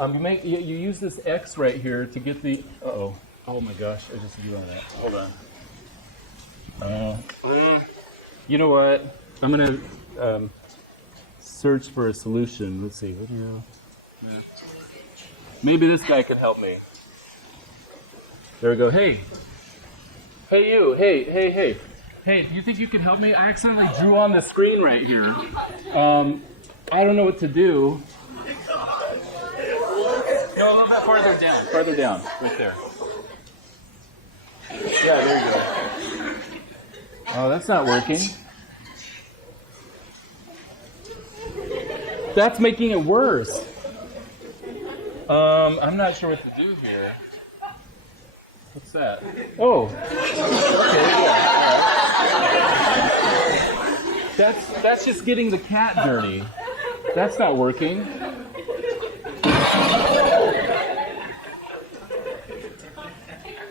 You use this X right here to get the. Oh my gosh! I just drew on that. Hold on. You know what? I'm gonna search for a solution. Let's see. Video. Maybe this guy could help me. There we go. Hey you. Hey. Hey, you think you could help me? I accidentally drew on the screen right here. I don't know what to do. No, a little bit farther down, right there. Yeah, there you go. Oh, that's not working. That's making it worse. I'm not sure what to do here. What's that? Oh, okay, yeah, all right. That's just getting the cat dirty. That's not working.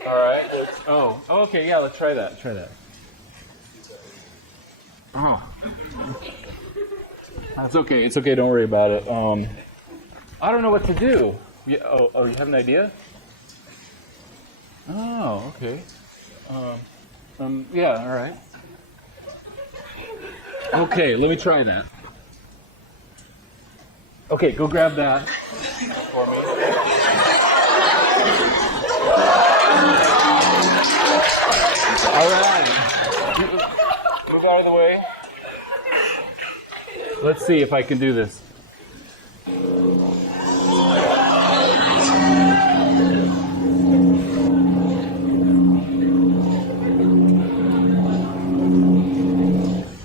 All right. Okay. Yeah. Let's try that. Oh. That's okay. It's okay. Don't worry about it. I don't know what to do. Yeah. Oh. You have an idea? Oh. Okay. Yeah. All right. Okay. Let me try that. Okay. Go grab that for me. All right. Move out of the way. Let's see if I can do this.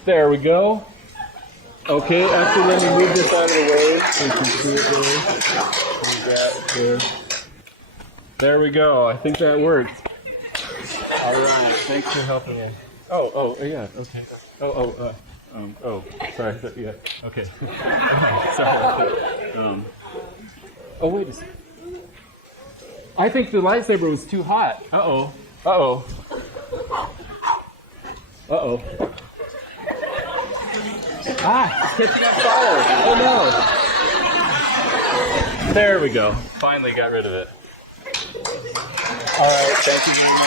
There we go. Okay, actually let me move this out of the way so you can see it there. We go. I think that worked. All right. Thanks for helping me. Oh, yeah. Okay. Sorry. Yeah. Okay. Sorry. Oh, wait a second. I think the lightsaber was too hot. Uh-oh. It's catching on fire. Oh, no. There we go. Finally got rid of it. All right. Thank you very much.